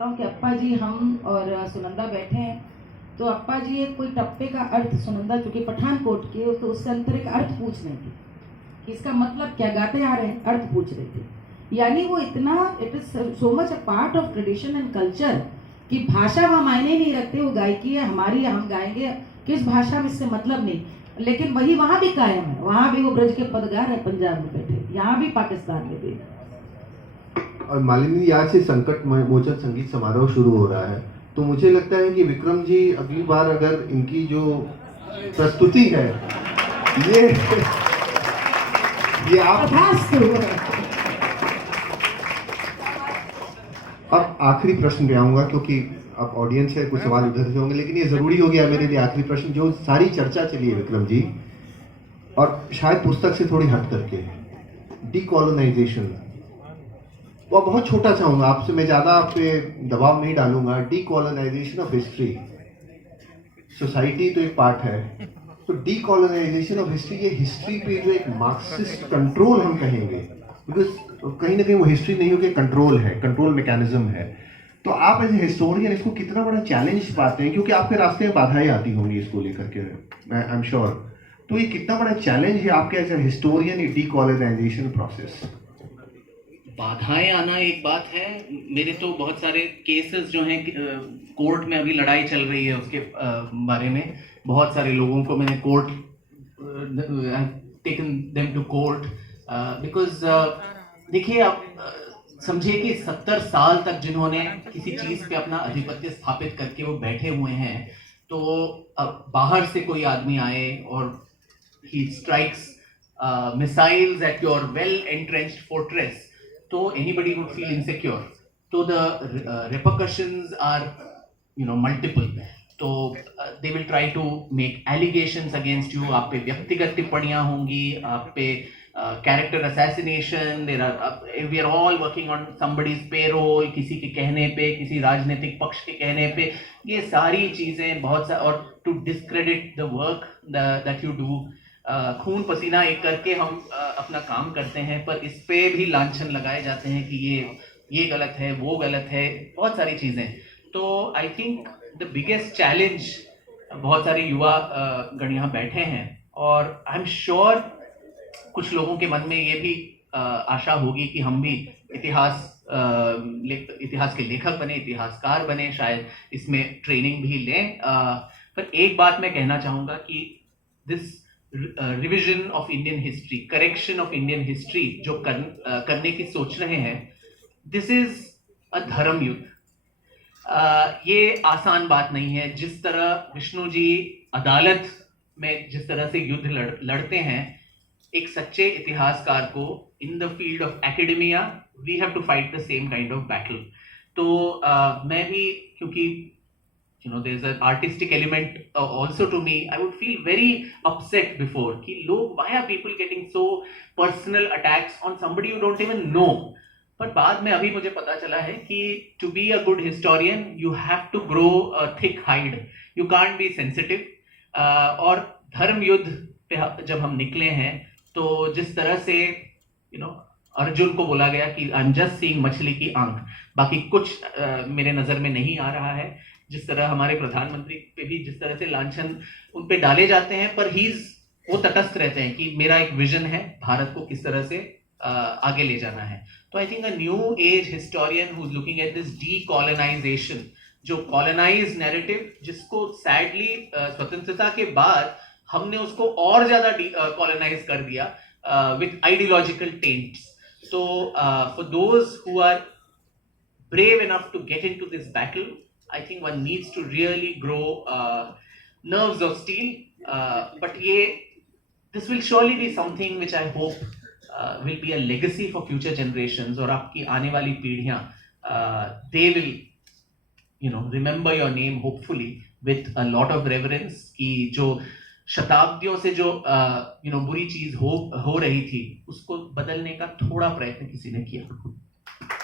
कि अप्पा जी हम और सुनंदा बैठे हैं, तो अप्पा जी एक कोई टप्पे का अर्थ, सुनंदा चूंकि पठानकोट के, तो उससे अंतर एक अर्थ पूछ रहे थे कि इसका मतलब क्या, गाते आ रहे हैं अर्थ पूछ रहे थे। यानी वो इतना, it is so much a part of tradition and culture कि भाषा वहाँ मायने नहीं रखते, वो गायकी है हमारी, हम गाएंगे किस भाषा में, इससे मतलब नहीं। लेकिन वही वहाँ भी कायम है, वहाँ भी वो ब्रज के पदगार है, पंजाब में बैठे, यहाँ भी पाकिस्तान में भी। और मालिनी, आज से संकट मोचन संगीत समारोह शुरू हो रहा है, तो मुझे लगता है कि विक्रम जी अगली बार अगर इनकी जो प्रस्तुति है ये आप, अब आखिरी प्रश्न पे आऊंगा क्योंकि अब ऑडियंस है, कुछ सवाल उधर से होंगे, लेकिन ये जरूरी हो गया मेरे लिए आखिरी प्रश्न। जो सारी चर्चा चली है विक्रम जी, और शायद पुस्तक से थोड़ी हट करके, डीकॉलोनाइजेशन, वो बहुत छोटा चाहूंगा आपसे, मैं ज्यादा आप पे दबाव नहीं डालूंगा। डीकॉलोनाइजेशन ऑफ हिस्ट्री, सोसाइटी तो एक पार्ट है, तो डीकॉलोनाइजेशन ऑफ हिस्ट्री, ये हिस्ट्री पे जो एक मार्क्सिस्ट कंट्रोल हम कहेंगे, बिकॉज कहीं ना कहीं वो हिस्ट्री नहीं हो कि कंट्रोल है, कंट्रोल मैकेनिज्म है। तो आप एज ए हिस्टोरियन इसको कितना बड़ा चैलेंज पाते हैं, क्योंकि आपके रास्ते में बाधाएं आती होंगी इसको लेकर के, आई एम श्योर। तो ये कितना बड़ा चैलेंज है आपके एज ए हिस्टोरियन, ये डीकॉलोनाइजेशन प्रोसेस? बाधाएं आना एक बात है, मेरे तो बहुत सारे केसेस जो हैं कोर्ट में, अभी लड़ाई चल रही है उसके बारे में, बहुत सारे लोगों को मैंने court, taken them to court, because देखिए आप समझिए कि 70 साल तक जिन्होंने किसी चीज पे अपना आधिपत्य स्थापित करके वो बैठे हुए हैं, तो अब बाहर से कोई आदमी आए और he strikes missiles at your well-entrenched fortress, so anybody would feel insecure. So the repercussions are, multiple. So they will try to make allegations against you. आप पे व्यक्तिगत टिप्पणियां होंगी, आप पे character assassination. We are all working on somebody's payroll. किसी के कहने पे, किसी राजनीतिक पक्ष के कहने पे, ये सारी चीजें बहुत सा, और to discredit the work that you do. खून पसीना एक करके हम अपना काम करते हैं, पर इस पे भी लांछन लगाए जाते हैं कि ये गलत है, वो गलत है, बहुत सारी चीजें। तो I think the biggest challenge, बहुत सारे युवा गण यहाँ बैठे हैं, और आई एम श्योर कुछ लोगों के मन में ये भी आशा होगी कि हम भी इतिहास के लेखक बने, इतिहासकार बने, शायद इसमें ट्रेनिंग भी लें। पर एक बात मैं कहना चाहूंगा कि this revision of Indian history, correction of Indian history जो करने की सोच रहे हैं, दिस इज अ धर्म युद्ध। ये आसान बात नहीं है। जिस तरह विष्णु जी अदालत में जिस तरह से युद्ध लड़ते हैं, एक सच्चे इतिहासकार को in the field of academia we have to fight the same kind of battle. तो मैं भी, क्योंकि there's an artistic element also to me, I would feel very upset before कि लोग, why are people getting so personal attacks on somebody you don't even know? पर बाद में अभी मुझे पता चला है कि to be a good historian you have to grow a thick hide, you can't be sensitive। और धर्म युद्ध पे जब हम निकले हैं, तो जिस तरह से अर्जुन को बोला गया कि आई एम जस्ट सीइंग मछली की आंख, बाकी कुछ मेरे नजर में नहीं आ रहा है, जिस तरह हमारे प्रधानमंत्री पे भी जिस तरह से लांछन उन पे डाले जाते हैं, पर वो तटस्थ रहते हैं कि मेरा एक विजन है, भारत को किस तरह से आगे ले जाना है। तो I think a new age historian who is looking at this decolonisation, जो कॉलोनाइज नैरेटिव, जिसको सैडली स्वतंत्रता के बाद हमने उसको और ज्यादा कॉलोनाइज कर दिया with ideological tents. So for those who are brave enough to get into this battle, I think one needs to really grow nerves of steel. But this will surely be something which I hope will be a legacy for future generations. और आपकी आने वाली पीढ़ियां, they will remember your name hopefully with a lot of reverence, कि जो शताब्दियों से जो बुरी चीज हो रही थी, उसको बदलने का थोड़ा प्रयत्न किसी ने किया।